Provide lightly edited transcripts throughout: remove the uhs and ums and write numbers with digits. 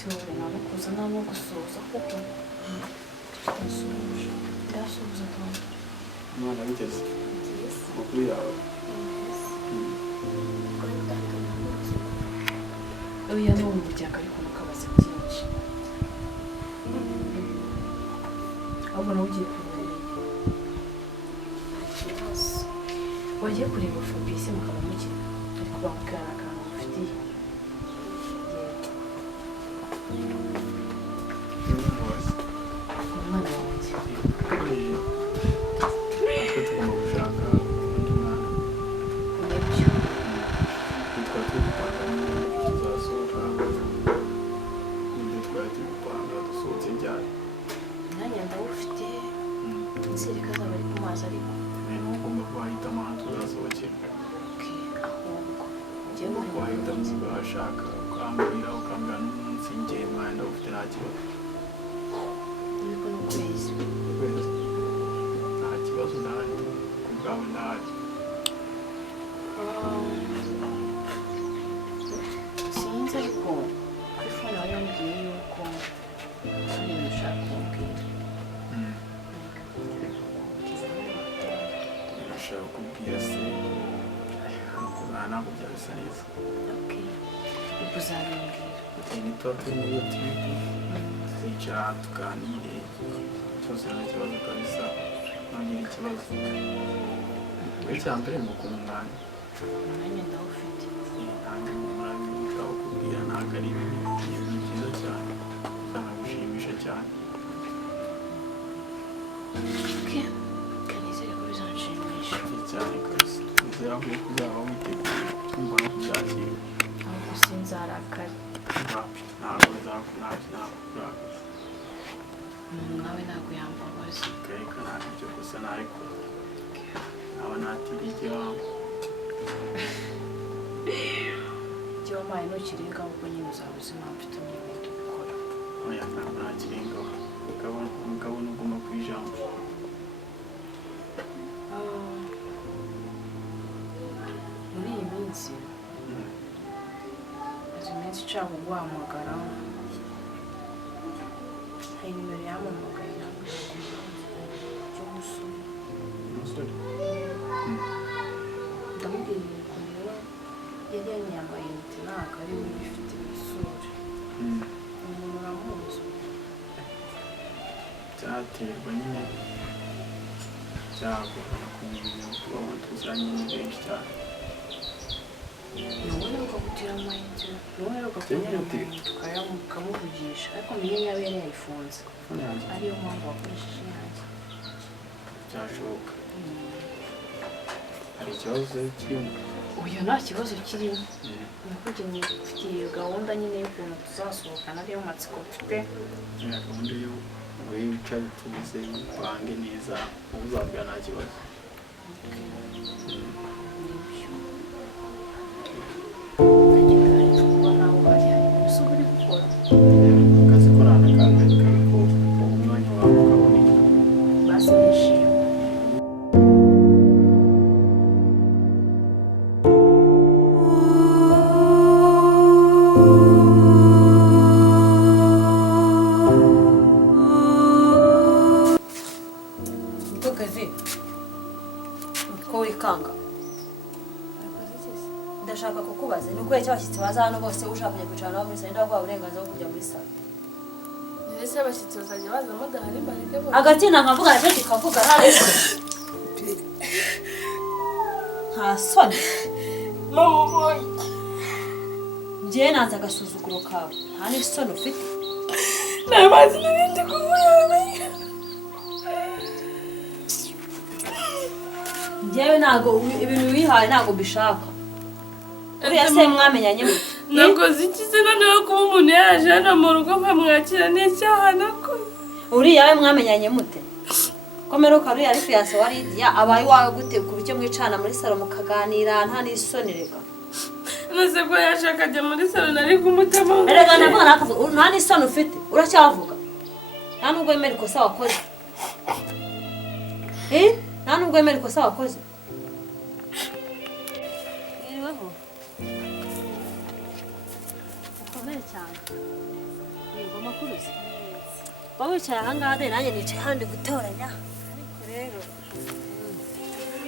si wowe ntabwo kuza ntabwo gusuhuza kuko tutasuhuje ndasuhuza kandi umwana bigeze amakuru yawe oya ni umuryango ariko mukabaza byinshi ahubwo nawe ugiye kureba wagiye kureba Fabrice mukaba mukina ariko bakubwira akantu mufitiye umwana wanjye natwe tugomba gushaka undi mwana nibyo twari turi gupanga tuzasohoka n'ibyo twari turi gupanga dusohotse ryari nanjye ndawufite nzereka azaba ari ku mazi ariko ni ugomba kuhahitamo ahantu tuzasohokera ahubwo njyewe ugomba kuhahitamo ugashaka ukambwira n'umunsi ngiye mwenda ufite nta kibazo ariko ni ukwezi nta kibazo ndahari ku bwawe ndahari sinzi ariko kuri fone wari wambwiye yuko hari ibintu ushaka kumbwira urashaka kubwira se ntabwo byabisa neza ubwo uzabimbwira nituba turi muri iyo tiripu tuzicara tuganire cyose nta kibazo kabisa ntugire ikibazo we cya mbere ni ukuntu umwanya umwanya ndawufite nanjye umwanya ushaka kubwira ntabwo ari ibintu byiza cyane bizanagushimisha cyane kanizere ko bizanshimisha cyane kabisa twizera ko uzaba witeguye twumva no kubyakira ahubwo sinzarakara ntabwo bizakurakaza nawe ntabwo yambabaza reka ntabwo ibyo gusa nabikora naba natira igihango icyo wampaye ntukirenga ahubwo nyine uzaba uzi impamvu itumye ibintu ubikora oya ntabwo nakirengaho umugabo ntugomba ku ijambo muri iyi minsi maze iminsi nshaka kuguhamagara hari nimero yampamagaye ntabwo by'umusore umusore ndamubwira ko rero yari yanyambaye inite ntabwo ari we ubifite isura umuntu muramuzi byaterwa nyine byagorana kumenya tubona tuzanye ni benshi cyane wowe ukagutira amayinite wowe ugakunyura amayinite ukamuvugisha ariko menye niba yari yayifunze ariyo mpamvu wakoresheje yanjye byashoboka hari ikibazo kirimo uyu nta kibazo kirimo ni ukugira ngo ufitiye gahunda nyine y'ukuntu tuzasohokana ariyo matsiko mfite gahunda yo wowe wicara tubize upange neza wowe uzabwira nta kibazo akazi korana kandi ariko umwanya wawe ukaboneka basi nishimye ko wikanga ndashaka kukubaza ni ukuri cy'abashyitsi baza hano bose ushaka kujya kwicara nabo muri salo ndaguha uburenganzira bwo kujya muri salo ese abashyitsi bazajya baza mudahari mbareke bo agatina nkavuga nacyo kikavuga ntareko nta soni mumuboyi njyewe nanze agasuzuguro kawe nta n'isoni ufite nta mazi n'ibindi kumuyamenya njyewe ntabwo ibintu wihaye ntabwo mbishaka uriya se mwamenyanye mute nakoze iki se noneho kuba umuntu yaje hano mu rugo nkamwakira n'icyaha nakoze uriya we mwamenyanye mute komeruka uriya ari fiyanse wa Lidiya abaye iwawe gute ku buryo mwicana muri salo mukaganira nta n'isoni reka nose ko yaje akajya muri salo nari kumutama erega navuga nakavuga nta n'isoni ufite uracyavuga nta nubwo wemera ikosa wakoze nta nubwo wemera ikosa wakoze iriweho ukomere cyane yego amakuru se wowe wicaye ahangaha de nanjye nicaye handi gutoranya ariko rero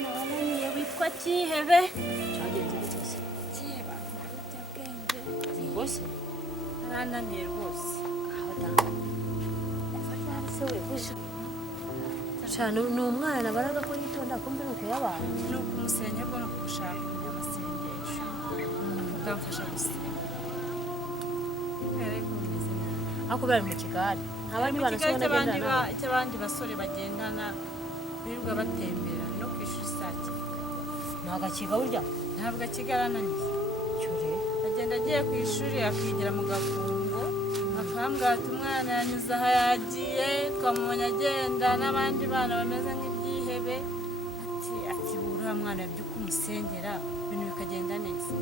nabonaniye witwa Kihebe cyagenze gute se keba ibiyobyabwenge yego se arananiye rwose aho da kuva ryari se we gusa cyane ni umwana baraga ko yitonda kumbe nuko yabaye ni ukumusenya bwo no gushaka amasengesho ukamfasha gusenga kubera ko bimeze nabi ako bari mu kigari abandi bana se bagendana icy'abandi basore bagendana birirwa batembera no ku ishuri saa kenda ntabwo akiga burya ntabwo akigara ananiye cyure agenda agiye ku ishuri akigira mu gafungo akambwira ati umwana yanyuze aha yagiye twamubonye agenda n'abandi bana bameze nk'ibyihebe ati uriya mwana yabyuka umusengera ibintu bikagenda neza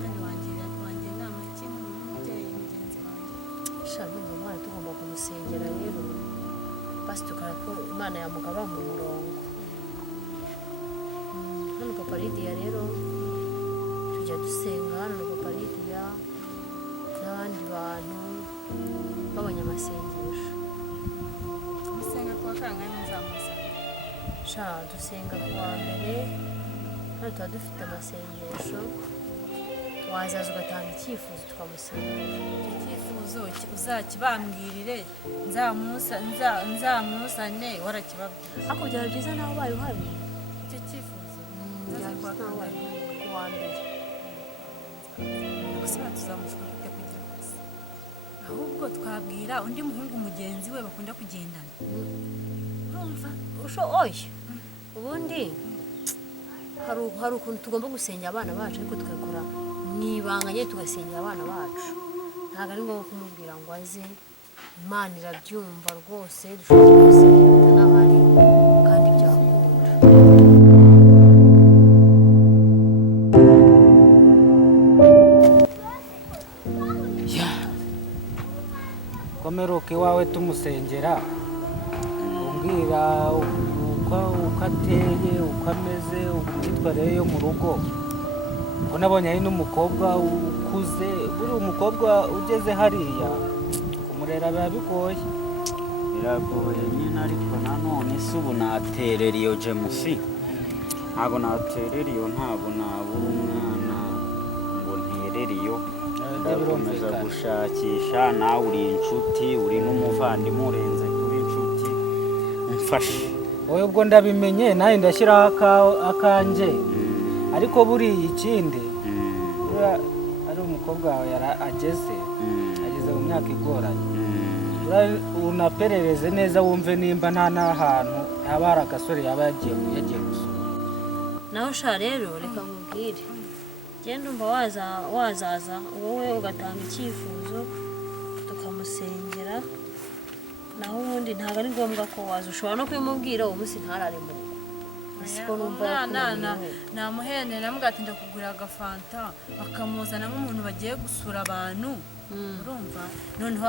kandi wangira inama y'ikindi n'umubyeyi mugenzi wanjye shaka ngo umwana tugomba kumusengera rero basi tukareba ko imana yamugaba mu murongo hano papa Lidiya rero tujya dusenga hano na papa Lidiya n'abandi bantu b'abanyamasengesho musenga kuwa kangahe muzamusanga sha dusenga ku wa mbere hano tuba dufite amasengesho wazaza ugatanga icyifuzo tukamusengera icyifuzo uzakibambwirire nzamusane warakibabwira ariko byaba byiza nawe ubaye uhari icyo cyifuzo byaba byiza nawe ubaye uhari ku wa mbere gusa tuzamushaka kujya kugira akazi ahubwo twabwira undi muhungu mugenzi we bakunda kugendana urumva oya ubundi hari ukuntu tugomba gusengera abana bacu ariko tukabikora mu ibanga nyine tugasengera abana bacu ntabwo ari ngombwa kumubwira ngo aze imana irabyumva rwose dushobora kumusengera n'ahari kandi byakunda komeruka iwawe tumusengera umbwira uko ateye uko ameze imyitwarire yo mu rugo ko nabonye ari n'umukobwa ukuze buri umukobwa ugeze hariya kumurera biba bigoye biragoye nyine ariko nanone se ubu naterera iyo jemusi ntabwo naterera iyo ntabwo nabura umwana ngo nterere iyo ndakomeza gushakisha nawe uri inshuti uri n'umuvandimwe urenze kuba inshuti umfashe wowe ubwo ndabimenye nawe ndashyiraho akanjye ariko buriya ikindi ari umukobwa wawe ageze mu myaka igoranye unaperereze neza wumve nimba nta n'ahantu haba hari agasore yaba yagiye gusura nawe sha rero reka nkubwire genda umva wazaza wowe ugatanga icyifuzo tukamusengera naho ubundi ntabwo ari ngombwa ko waza ushobora no kubimubwira uwo munsi ntarare mu rugo siko numva yakunaniwe namuhenera namugatinda kugura agafanta bakamuzana nk'umuntu bagiye gusura abantu urumva noneho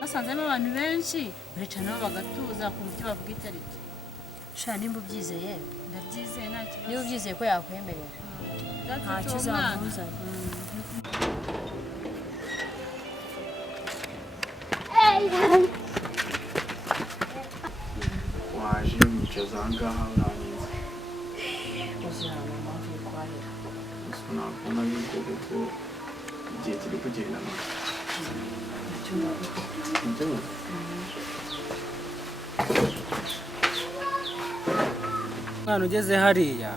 basanzemo abantu benshi baricara nabo bagatuza kumva icyo bavuga itariki sha nimba ubyizeye ndabyizeye nta kibazo niba ubyizeye ko yakwemerera ntacyo uzamuzana waje wicaza ahangaha urangiza uzirana impamvu yo kuharira gusa ntabwo bigoye ko igihe kiri kugendana nibyo umwana ugeze hariya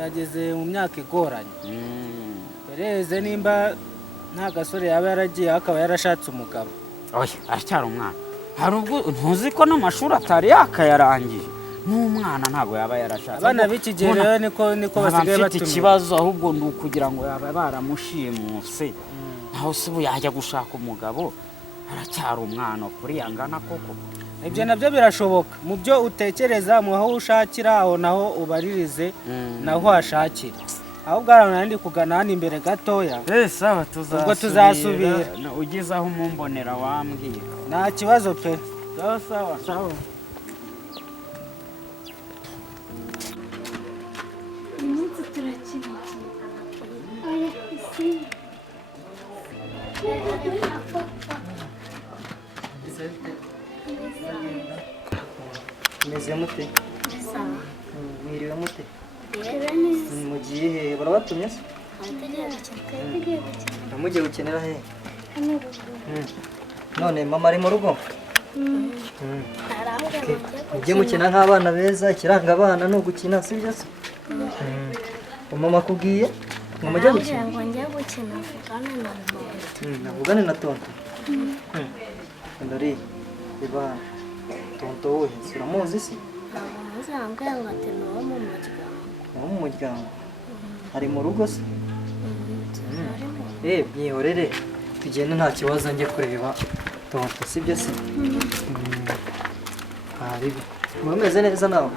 yageze mu myaka igoranye pereze nimba nta gasore yaba yaragiye akaba yarashatse umugabo oya aracyari umwana hari ubwo ntuzi ko n'amashuri atari yakayarangije n'umwana ntabwo yaba yarashatse abana b'iki gihe rero niko basigaye bafite ikibazo ahubwo ni ukugira ngo yaba baramushimuse naho se ubu yajya gushaka umugabo aracyari umwana kuri yangana koko ibyo nabyo birashoboka mu byo utekereza mu aho ushakira aho naho ubaririze naho hashakira ahubwo hari kugana hano imbere gatoya sawa ubwo tuzasubira ugize aho umumbonera wambwira nta kibazo pe sawa iminsi turakina oya isi meze mute mwiriwe mute mugiye hehe barabatumye se mugiye gukenera hehe none mama ari mu rugo mujye mukina nk'abana beza ikiranga abana ni ugukina sibyo se mama akubwiye ngo mujye gukina navugane na tonto ndari reba tonto wowe uramuzi se uwo mu muryango ari mu rugo se mwihorere tugende nta kibazo njye kureba tonto sibyo se bibi mumeze neza nawe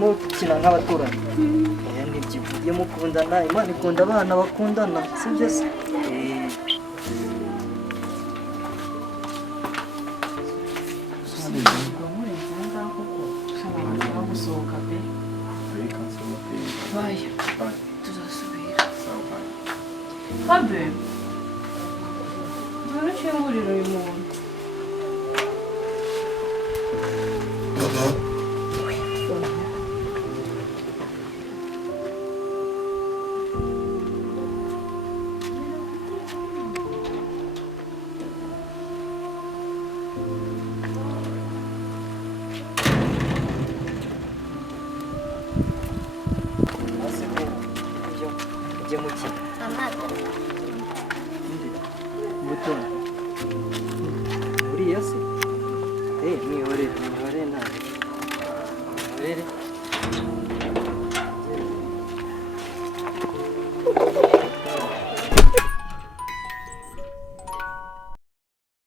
mukina nk'abaturanyi nibyo mujye mukundana imana ikunda abana bakundana sibyo se Babe, nturushingurire uyu muntu. mujye mukina Mutoni uriya se mwihorere mwihorere nawe mwihorere